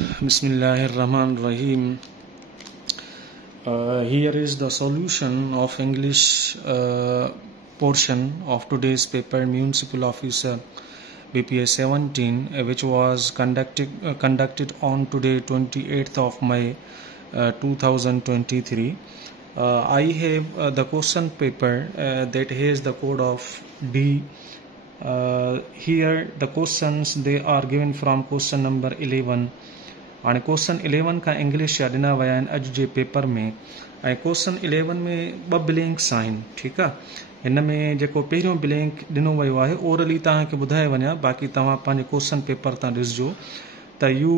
Bismillahirrahmanirrahim. Here is the solution of English portion of today's paper, Municipal Officer BPA 17, which was conducted on today 28th of May 2023. I have the question paper that has the code of D. Here the questions they are given from question number 11. हाणे क्वेश्चन 11 का इंग्लिश जा ॾिना विया आहिनि अॼु जे पेपर में ऐं क्वेश्चन 11 में 2 ब्लैंक्स आहिनि ठीकु आहे हिन में जेको पहिरियों ब्लैंक ॾिनो वियो आहे ओरली तव्हांखे ॿुधाए वञा बाक़ी तव्हां पंहिंजे क्वेश्चन पेपर तां ॾिसजो त you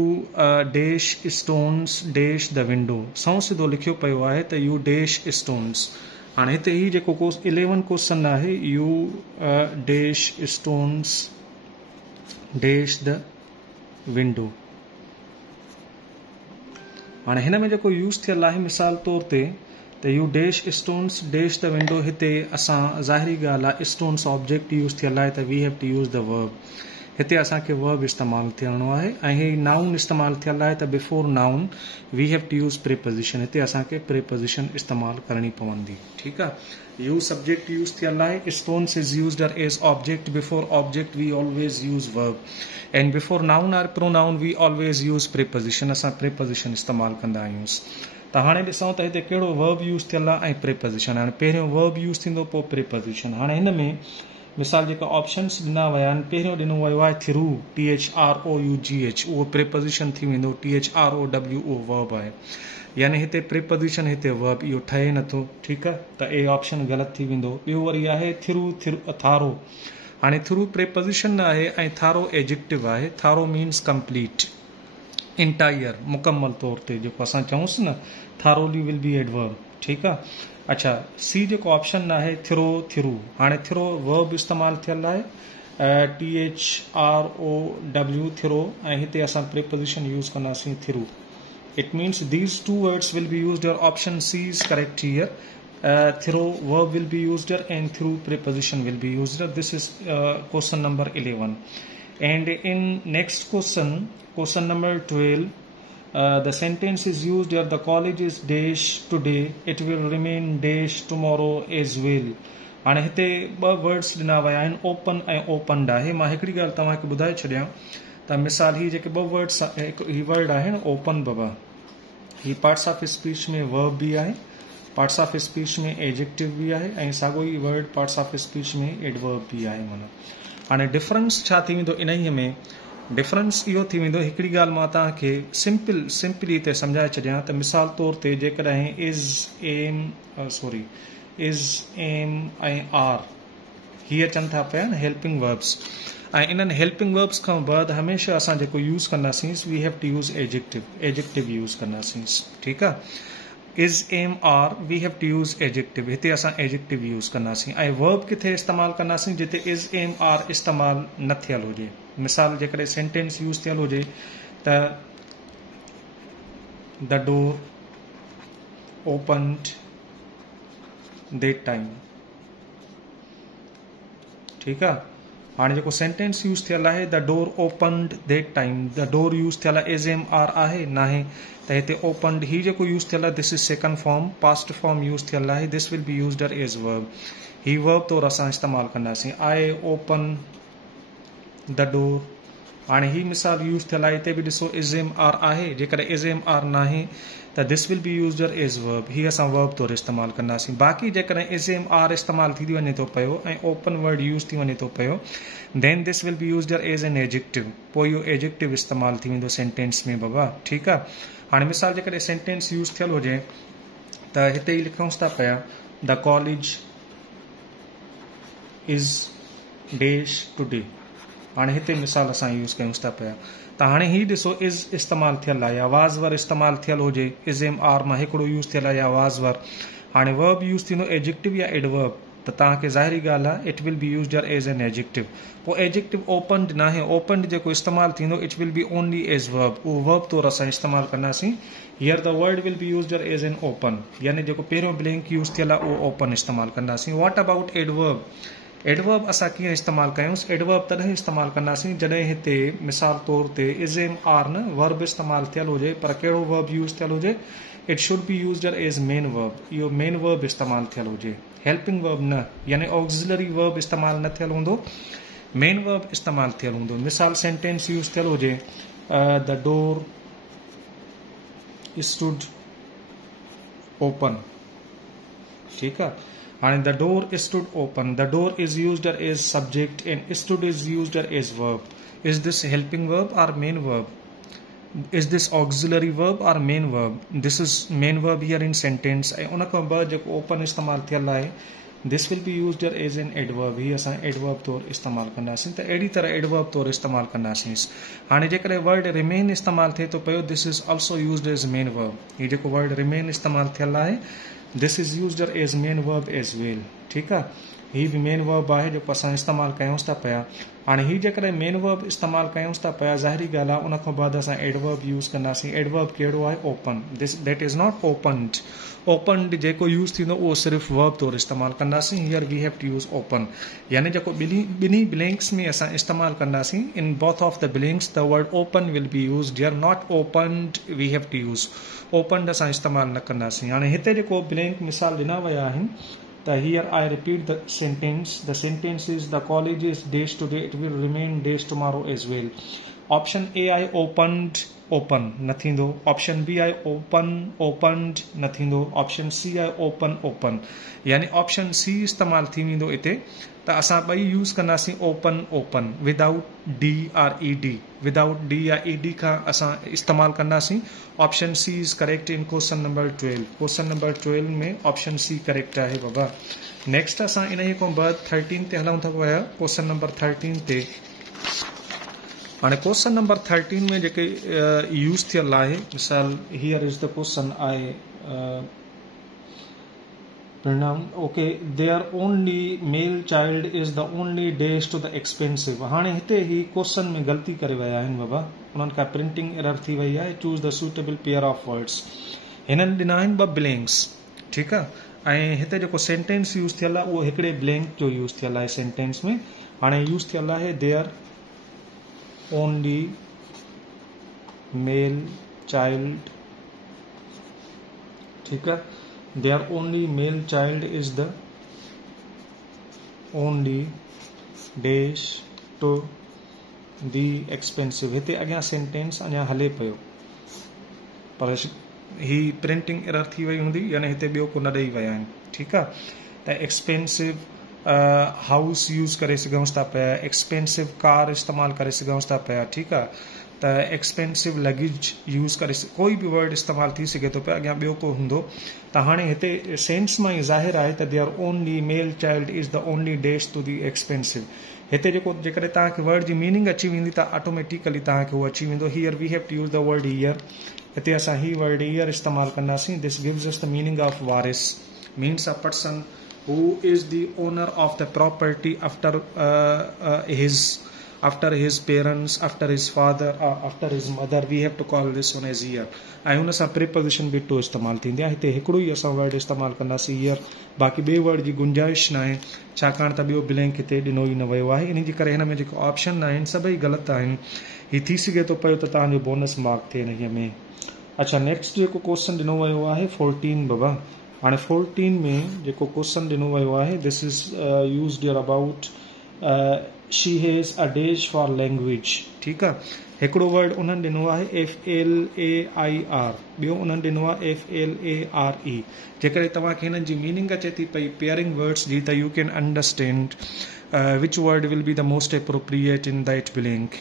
dash stones dash the window सौ सिधो लिखियो पियो आहे त यू डैश स्टोन्स हाणे हिते ही जेको 11 क्वेश्चन आहे you dash stones dash the window हाँ हिन में जो यूज़ थियल है मिसाल तौर ते तो you dash stones dash the window हिते असां ज़ाहिरी ॻाल्हि आहे स्टोन्स ऑब्जेक्ट यूज़ थियल है तो we have to use the verb हिते असांखे वर्ब इस्तेमाल थियणो आहे ऐं ही नाउन इस्तेमाल थियल है तो before noun we have to use preposition हिते असांखे प्रीपोजिशन इस्तेमाल करनी पवंदी ठीकु आहे यू सब्जेक्ट यूज़ थियल है stones is used as object before object we always use verb and before noun or pronoun we always use preposition असां प्रीपोजिशन इस्तेमाल कंदा आहियूं त हाणे ॾिसूं त हिते कहिड़ो वर्ब यूज़ थियल आहे ऐं प्रीपोजिशन हाणे पहिरियों वर्ब यूज़ थींदो पोइ प्रीपोजिशन हाणे हिन में मिसाल जेका ऑप्शन्स ॾिना विया आहिनि पहिरियों ॾिनो वियो आहे थ्रू THROUGH उहो प्रीपोजिशन थी वेंदो THROW उहो वर्ब आहे यानी हिते प्रीपोजिशन हिते वर्ब इहो ठहे नथो ठीकु आहे त ए ऑप्शन ग़लति थी वेंदो ॿियो वरी आहे थ्रू थारो हाणे थ्रू प्रीपोजिशन न आहे ऐं थारो एडजेक्टिव आहे थारो मीन्स कंप्लीट इंटायर मुकम्मल तौर ते जेको असां चऊंसि न थारोली विल बी एडवर्ब ठीकु आहे अच्छा सी जेको ऑप्शन आहे थ्रो थ्रू हाणे थ्रो वर्ब इस्तेमालु थियल आहे THROW थ्रो ऐं हिते असां प्रीपोजिशन यूज़ कंदासीं through it means these two words will be used your option C is correct here through verb will be used and through preposition will be used. This is question number 11 and in next question number 12 the sentence is used here the college is dash today it will remain dash tomorrow as well हाणे हिते 2 वर्ड्स ॾिना विया आहिनि ओपन ऐं ओपनड आहे मां हिकिड़ी ॻाल्हि तव्हांखे ॿुधाए छॾियां त मिसाल ही जेके 2 वर्ड्स ही वर्ड आहिनि ओपन बाबा ही पार्ट्स ऑफ स्पीच में वर्ब भी आहे पार्ट्स ऑफ स्पीच में एडजेक्टिव भी है ऐं साॻियो ई वर्ड पार्ट्स ऑफ स्पीच में एडवर्ब भी आहे माना हाणे डिफरेंस छा थी वेंदो इन्हीअ में डिफरेंस इहो थी वेंदो हिकिड़ी ॻाल्हि मां तव्हांखे सिंपली हिते सम्झाए छॾियां त मिसाल तौर ते जेकॾहिं इज़ एम ऐं आर हीअ अचनि था पिया न हेल्पिंग वर्ब्स ऐं इन्हनि हेल्पिंग वर्ब्स खां बाद हमेशह असां जेको यूज़ कंदासीं we have to use adjective use कंदासीं ठीकु आहे is am are we have to use adjective हिते असां एडजेक्टिव यूज़ कंदासीं ऐं वर्ब किथे इस्तेमालु कंदासीं जिते इज़ एम आर इस्तेमालु न थियल हुजे मिसाल जेकॾहिं सेंटेंस यूज़ थियल हुजे त the door opened that time ठीकु आहे हाणे जेको सेंटेंस यूज़ थियल आहे the door opened that time the door use थियल आहे इज़ एम आर आहे न आहे त हिते ओपन्ड ही जेको यूज़ थियल आहे this is second form past form use थियल आहे this will be used as verb ही वर्ब तौरु असां इस्तेमालु कंदासीं आई ओपन द डोर हाणे ही मिसाल यूज़ थियल आहे हिते बि ॾिसो इज़ एम आर आहे जेकॾहिं इज़ एम आर न आहे त this will be used as verb ही असां वर्ब तौरु इस्तेमालु कंदासीं बाक़ी जेकॾहिं इज़ एम आर इस्तेमालु थी वञे थो पियो ऐं ओपन वर्ड यूज़ थी वञे थो पियो then this will be used as an adjective पोइ इहो एडजेक्टिव इस्तेमालु थी वेंदो सेंटेंस में बाबा ठीकु आहे हाणे मिसाल जेकॾहिं सेंटेंस यूज़ थियल हुजे त हिते ई लिखूंसि था पिया the college is dash today हाणे हिते मिसाल असां यूज़ कयूंसि था पिया त हाणे ही ॾिसो इज़ इस्तेमालु थियल आहे या वाज़ वर इस्तेमालु थियल हुजे इज़ एम आर मां हिकिड़ो यूज़ थियल आहे या वाज़ वर हाणे वर्ब यूज़ थींदो एडजेक्टिव या एडवर्ब त तव्हांखे ज़ाहिरी ॻाल्हि आहे it will be used as an adjective पोइ एडजेक्टिव ओपन्ड न आहे ओपन्ड जेको इस्तेमालु थींदो it will be only as verb उहो वर्ब तौरु असां इस्तेमालु कंदासीं here the word will be used as an open यानी जेको पहिरियों ब्लैंक यूज़ थियल आहे उहो ओपन इस्तेमालु कंदासीं वॉट अबाउट एडवर्ब एडवर्ब असां कीअं इस्तेमालु कयूंसि एडवर्ब तॾहिं इस्तेमालु कंदासीं जॾहिं हिते मिसाल तौर ते इज़ एम आर न वर्ब इस्तेमालु थियल हुजे पर कहिड़ो वर्ब यूज़ थियल हुजे it should be used as main verb इहो मेन वर्ब इस्तेमालु थियल हुजे हेल्पिंग वर्ब न यानी ऑक्सिलरी वर्ब इस्तेमालु न थियल हूंदो मेन वर्ब इस्तेमालु थियल हूंदो मिसाल सेंटेंस यूज़ थियल हुजे द डोर स्टूड ओपन ठीकु आहे हाणे the door stood open the door is used as subject and stood is used as verb is this helping verb or main verb is this auxiliary verb or main verb this is main verb here in sentence ऐं उन खां बाद जेको open इस्तेमालु थियल आहे this will be used as an adverb ही असां एडवर्ब तौरु इस्तेमालु कंदासीं त अहिड़ी तरह एडवर्ब तौरु इस्तेमालु कंदासीं हाणे जेकॾहिं वर्ड रिमेन इस्तेमालु थिए थो पियो this is also used as main verb हीउ जेको वर्ड रिमेन इस्तेमालु थियल आहे this is used as main verb as well ठीकु आहे हीउ बि मेन वर्ब आहे जेको असां इस्तेमालु कयूंसि था पिया हाणे हीउ जेकॾहिं मेन वर्ब इस्तेमालु कयूंसि था पिया ज़ाहिरी ॻाल्हि आहे उन खां बाद असां एडवर्ब यूज़ कंदासीं एडवर्ब कहिड़ो आहे open this that is not opened जेको यूज़ थींदो उहो सिर्फ़ु वर्ब तौरु इस्तेमालु कंदासीं here we have to use open यानी जेको ॿिन्ही ब्लैंक्स में असां इस्तेमालु कंदासीं in both of the blanks the word open will be used here not opened we have to use opened असां इस्तेमालु न कंदासीं हाणे हिते जेको ब्लैंक मिसाल ॾिना विया आहिनि त here I repeat the sentence is the college is dash today it will remain dash tomorrow as well option A आहे ओपनड ओपन न थींदो ऑप्शन बी आहे ओपनड न थींदो ऑप्शन सी आहे ओपन यानी ऑप्शन सी इस्तेमालु थी वेंदो हिते त असां ॿई यूज़ कंदासीं open without D or E D without D या ई डी खां असां इस्तेमालु कंदासीं option C is correct in question number 12 में ऑप्शन सी करेक्ट आहे बाबा नेक्स्ट असां इन ई खां बाद 13 ते हलूं था पिया क्वेश्चन नंबर 13 ते हाणे क्वेश्चन नंबर 13 में जेके यूज़ थियल आहे मिसाल हियर इज़ द क्वेश्चन आहे pronoun okay their only male child is the only dash to the expensive हाणे हिते ही क्वेश्चन में गलती करे विया आहिनि बाबा उन्हनि खां प्रिंटिंग एरर थी वई आहे choose the suitable pair of words हिननि ॾिना आहिनि ॿ ब्लैंक्स ठीकु आहे ऐं हिते जेको सेंटेंस यूज़ थियल आहे उहो हिकिड़े ब्लैंक जो यूज़ थियल आहे सेंटेंस में हाणे यूज़ थियल आहे देयर ओनली मेल चाइल्ड ठीकु आहे their only male child is the only dash to the expensive हिते अॻियां सेंटेंस अञा हले पियो पर ही प्रिंटिंग एरर थी वई हूंदी यानी हिते ॿियो को न ॾेई विया आहिनि ठीकु आहे त एक्सपेंसिव हाउस यूज़ करे सघूंसि था पिया एक्सपेंसिव कार इस्तेमालु करे सघूंसि था पिया ठीकु आहे त एक्सपेंसिव लगेज यूज़ करे कोई बि वर्ड इस्तेमालु थी सघे थो पियो अॻियां ॿियो को हूंदो त हाणे हिते सेंस मां ई ज़ाहिर आहे त there only male child is the only dash to the expensive हिते जेको जेकॾहिं तव्हांखे वर्ड जी मीनिंग अची वेंदी त ऑटोमेटिकली तव्हांखे उहो अची वेंदो here we have to use the word heir हिते असां ही वर्ड हीयर इस्तेमालु कंदासीं this gives us the meaning of वारिस means a person who is the owner of the property after his parents, after his father, after his mother, we have to call this one as year. ऐं हुन सां प्रीपोजिशन बि टू इस्तेमालु थींदी आहे हिते हिकिड़ो ई असां वर्ड इस्तेमालु कंदासीं हीयर बाक़ी ॿिए वर्ड जी गुंजाइश न आहे छाकाणि त ॿियो ब्लैंक हिते ॾिनो ई न वियो आहे इन जे करे हिन में जेको ऑप्शन आहिनि सभई ग़लति आहिनि हीउ थी सघे थो पियो त तव्हांजो बोनस मार्क थिए हिन में अच्छा नेक्स्ट जेको क्वेश्चन ॾिनो वियो आहे 14 बाबा हाणे 14 में जेको क्वेश्चन ॾिनो वियो आहे this is used here about she has a dash for language ठीकु आहे हिकिड़ो वर्ड उन्हनि ॾिनो आहे FLAIR ॿियो उन्हनि ॾिनो आहे FLARE जेकॾहिं तव्हांखे हिननि जी मीनिंग अचे थी पई पेयरिंग वर्ड्स जी त you can understand which word will be the most appropriate in that blank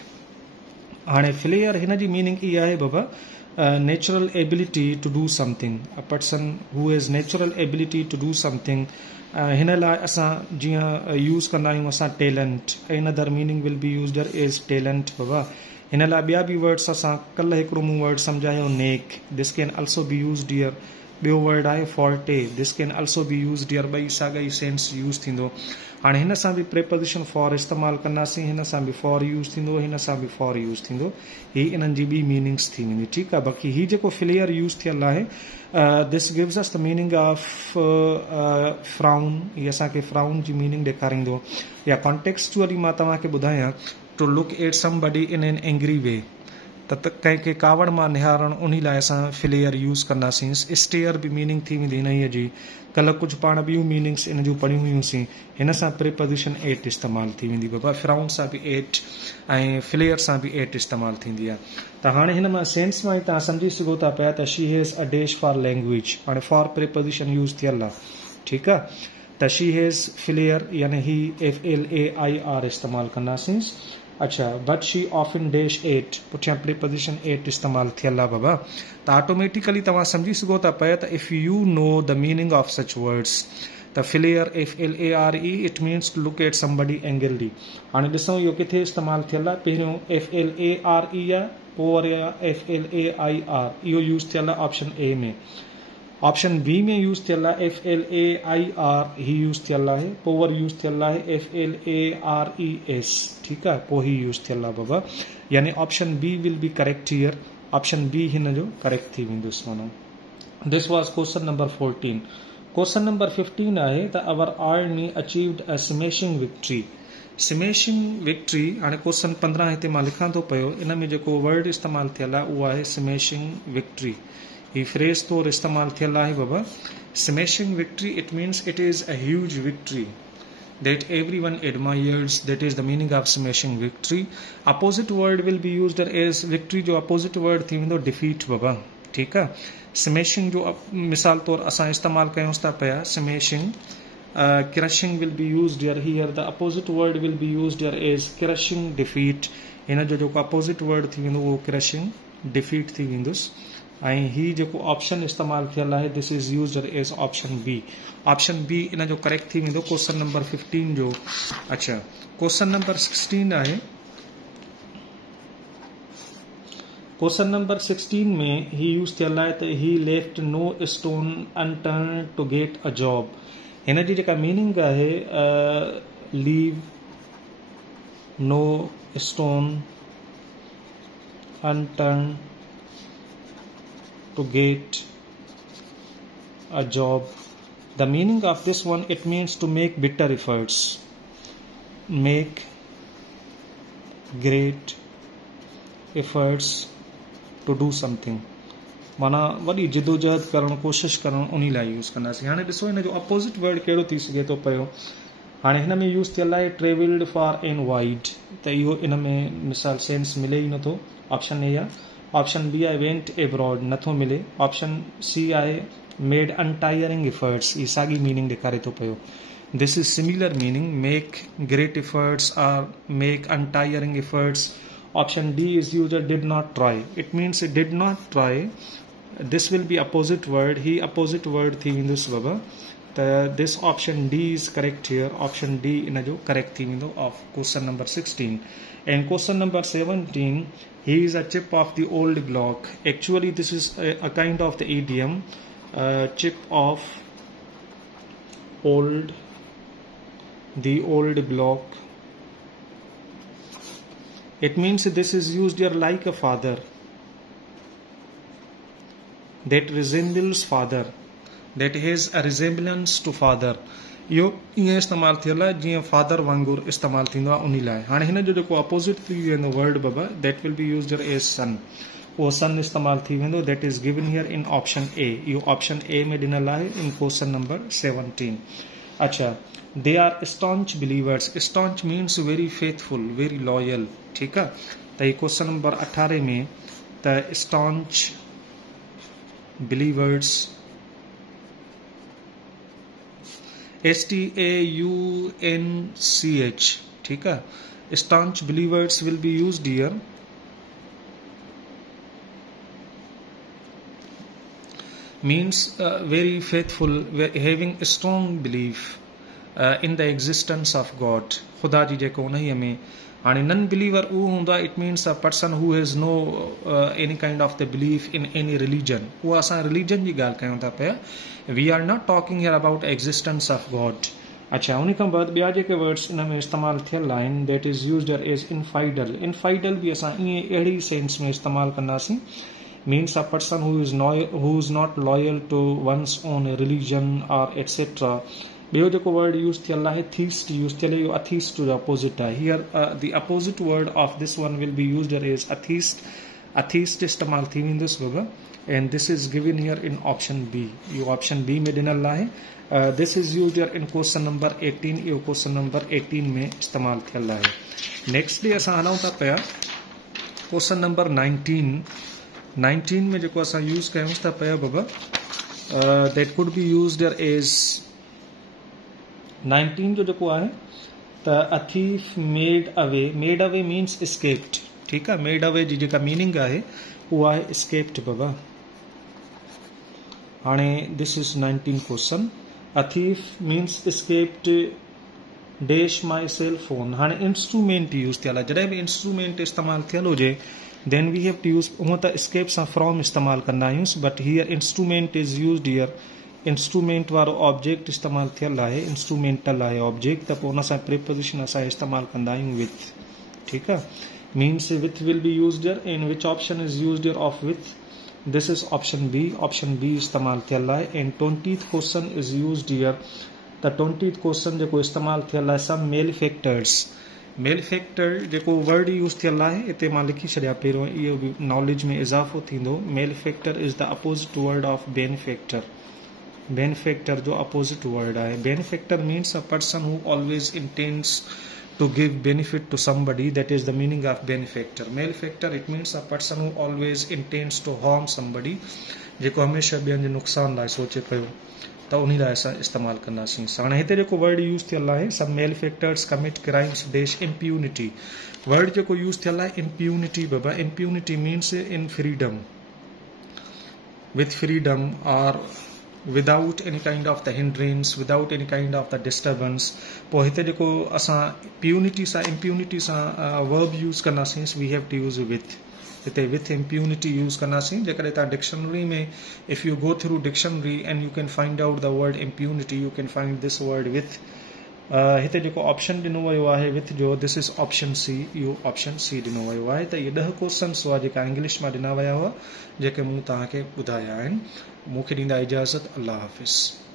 हाणे फ्लेयर हिन जी मीनिंग इहा आहे बाबा natural ability to do something a person who has natural ability to do something हिन लाइ असां जीअं यूज़ कंदा आहियूं असां talent another meaning will be used as talent बाबा हिन लाइ ॿिया बि वर्ड्स असां कल्ह हिकिड़ो मूं वर्ड सम्झायो नेक this can also be used here ॿियो वर्ड आहे forte, this can also be used here, ॿई साॻा ई सेंस यूज़ थींदो। हाणे हिन सां बि प्रीपोजिशन फॉर इस्तेमालु कंदासीं, हिन सां बि फॉर यूज़ थींदो, हिन सां बि फॉर यूज़ थींदो, ही इन्हनि जी ॿी मीनिंग्स थी वेंदी, ठीकु आहे। बाक़ी ही जेको फिलियर यूज़ थियल आहे, this gives us the meaning of frown, हीअ असांखे फ्राउन जी मीनिंग ॾेखारींदो। या कॉन्टेक्सचुअली मां तव्हांखे ॿुधायां, to look at somebody in an angry way, त कंहिंखे कावड़ मां निहारणु, उन लाइ असां फिलियर यूज़ कंदासीं। स्टेयर बि मीनिंग थी वेंदी हिन जी। कल्ह कुझु पाण ॿियूं मीनिंग्स इन जूं पढ़ियूं हुयूंसीं, हिन सां प्रीपोजिशन एट इस्तेमालु थी वेंदी बाबा, फ्राउन सां बि एट ऐं फिलियर सां बि एट इस्तेमालु थींदी आहे। त हाणे हिन मां सेंस मां ई तव्हां सम्झी सघो था पिया त she has a dash for language, हाणे फॉर प्रीपोजिशन यूज़ थियल आहे, ठीकु आहे। त शी हैज़ फिलियर यानी ही FLAIR इस्तेमालु कंदासीं। अच्छा, but she often dash at, पुठियां प्रीपोजिशन एट इस्तेमालु थियल आहे बाबा। त ऑटोमेटिकली तव्हां सम्झी सघो था पिया त if you know the meaning of such words, त flare FLARE, it means to look at somebody angrily. हाणे ॾिसूं इहो किथे इस्तेमालु थियल आहे, पहिरियों FLARE आहे, पोइ वरी FLAIR, इहो यूज़ थियल आहे ऑप्शन ए में। ऑप्शन बी में यूज़ थियल आहे FLAIR, ही यूज़ थियल आहे, पोइ वरी यूज़ थियल आहे FLARES, ठीकु आहे, पोइ ही यूज़ थियल आहे बाबा। यानी option B will be correct here, option B हिन जो करेक्ट थी वेंदुसि माना। This was question number 14। Question number 15 आहे त our army achieved a smashing victory. Smashing victory, हाणे क्वेश्चन 15 हिते मां लिखां थो पियो, इन में जेको वर्ड इस्तेमालु थियल आहे उहो आहे स्मैशिंग विक्ट्री। ही फ्रेज तौर इस्तेमालु थियल आहे बाबा। Smashing victory, it means it is a huge victory that everyone admires, that is the meaning of smashing victory. Opposite word will be used as victory, जो opposite word थी वेंदो defeat बाबा, ठीकु आहे। smashing जो मिसाल तौर असां इस्तेमालु कयूं था पिया, smashing, crushing will be used here, the opposite word will be used here as crushing defeat। हिन जो जेको opposite word थी वेंदो उहो crushing defeat थी वेंदुसि। ऐं ही जेको ऑप्शन इस्तेमालु थियल आहे, this is used as option B. Option B इन जो करेक्ट थी वेंदो क्वेश्चन नंबर 15 जो। अच्छा, क्वेश्चन नंबर 16 आहे। क्वेश्चन नंबर 16 में ही यूज़ थियल आहे त he left no stone unturn to get a job. हिन जी जेका मीनिंग आहे, leave no stone unturn to get a job. The meaning of this one, it means to make bitter efforts, make great efforts to do something, माना वॾी जिदोजहद करणु, कोशिश करणु, उन लाइ यूज़ कंदासीं। हाणे ॾिसो हिन जो अपोज़िट वर्ड कहिड़ो थी सघे थो पियो। हाणे हिन में यूज़ थियल आहे ट्रेवल्ड फॉर एंड वाइड, त इहो इन में मिसाल सेंस मिले ई नथो, ऑप्शन ए आहे। ऑप्शन बी आहे वेंट एब्रॉड, नथो मिले। ऑप्शन सी आहे मेड अनटायरिंग एफर्ट्स, ही साॻी मीनिंग ॾेखारे थो पियो। This is similar meaning, make great efforts और make untiring efforts. Option D is use did not try, it means did not try, this will be opposite word, ही opposite word थी वेंदुसि बाबा। त this option D is correct here, option D इन जो correct थी वेंदो of question number 16। And question number 17, he is a chip of the old block. Actually this is a kind of the idiom, chip of old, the old block. It means this is used here like a father that resembles father, that has a resemblance to father। इहो ईअं इस्तेमालु थियल आहे जीअं फादर वांगुरु इस्तेमालु थींदो आहे उन लाइ। हाणे हिन जो जेको अपोज़िट थी वेंदो वर्ड बाबा, that will be used as son, उहो सन इस्तेमालु थी वेंदो, that is given here in option A. इहो ऑप्शन ए में ॾिनल आहे इन क्वेश्चन नंबर 17। अच्छा, they are staunch believers, staunch means very faithful, very loyal, ठीकु आहे। त ही क्वेश्चन नंबर 18 में त स्टॉन्च बिलीवर्स, STAUNCH, ठीक है। staunch believers will be used here। means very faithful, having a strong belief, in the existence of God, ख़ुदा जी जेको उन्हीअ में। हाणे नन बिलीवर उहो हूंदो आहे, it means a person who has no any kind of the belief in any religion. उहा असां रिलीजन जी ॻाल्हि कयूं था पिया, we are not talking here about existence of God. अच्छा, उन खां बाद ॿिया जेके वर्ड्स इन में इस्तेमालु थियल आहिनि, that is used as infidel. Infidel बि असां ईअं अहिड़ी सेंस में इस्तेमालु कंदासीं, means a person who is not loyal to one's own religion और एटसेट्रा। ॿियो जेको वर्ड यूज़ थियल आहे थीस्ट यूज़ थियल, इहो अथीस्ट जो अपोज़िट आहे। Here the opposite word of this one will be used as atheist. Atheist इस्तेमालु थी वेंदुसि बाबा, and this is given here in option B. इहो ऑप्शन बी में ॾिनल आहे। This is used here in question number 18। इहो क्वेश्चन नंबर 18 में इस्तेमालु थियल आहे। नेक्स्ट डे असां हलूं था पिया क्वेश्चन नंबर 19 में जेको असां यूज़ कयूं था पिया बाबा, that could be used here as 19 जो जेको आहे त a thief made away means escaped. ठीकु आहे, मेड अवे जी जेका मीनिंग आहे उहा आहे एस्केप्ड बाबा। हाणे this is 19 question. A thief means escaped dash my cell phone. हाणे इंस्ट्रूमेंट यूज़ थियल आहे, जॾहिं बि इंस्ट्रूमेंट इस्तेमालु थियल हुजे then we have to use. हूअं त एस्केप सां फ्रॉम इस्तेमालु कंदा आहियूं, but here instrument is used here. Instrument वारो ऑब्जेक्ट इस्तेमालु थियल आहे, इंस्ट्रूमेंटल आहे ऑब्जेक्ट, त पोइ उन सां प्रीपोजिशन असां इस्तेमालु कंदा आहियूं विथ। ठीकु आहे, means with will be used here. In which option is used here of with? This is option B. Option B इस्तेमालु थियल आहे। And 20th question is used here. त 20th क्वेश्चन जेको इस्तेमालु थियल आहे सम मेलिफैक्टर्स। मेलिफैक्टर जेको वर्ड यूज़ थियल आहे हिते मां लिखी छॾिया पहिरियों, इहो बि नॉलेज में इज़ाफ़ो थींदो। Malefactor is the opposite word of benefactor. Benefactor जो अपोज़िट वर्ड आहे। Benefactor means a person who always intends to give benefit to somebody, that is the meaning of benefactor. Malefactor, it means a person who always intends to harm somebody, जेको हमेशा ॿियनि जे नुक़सान लाइ सोचे पियो, त उन लाइ असां इस्तेमालु कंदासीं। हाणे हिते जेको वर्ड यूज़ थियल आहे some malefactors commit crimes dash impunity. Word जेको यूज़ थियल आहे इम्प्यूनिटी बाबा। Impunity means in freedom, with freedom और without any kind of the hindrance, without any kind of the disturbance. पोइ हिते जेको असां इम्प्यूनिटी सां वर्ब यूज़ कंदासीं, we have to use with. हिते विथ इम्प्यूनिटी यूज़ कंदासीं। जेकॾहिं तव्हां डिक्शनरी में if you go through dictionary and you can find out the word impunity, you can find this word with. हिते जेको ऑप्शन ॾिनो वियो आहे विथ जो, दिस इज़ ऑप्शन सी। इहो ऑप्शन सी ॾिनो वियो आहे। त इहे 10 क्वेश्चन्स हुआ जेका इंग्लिश मां ॾिना विया हुआ, जेके मूं तव्हांखे ॿुधाया आहिनि। मूंखे ॾींदा इजाज़त। अल्लाह हाफ़िज़।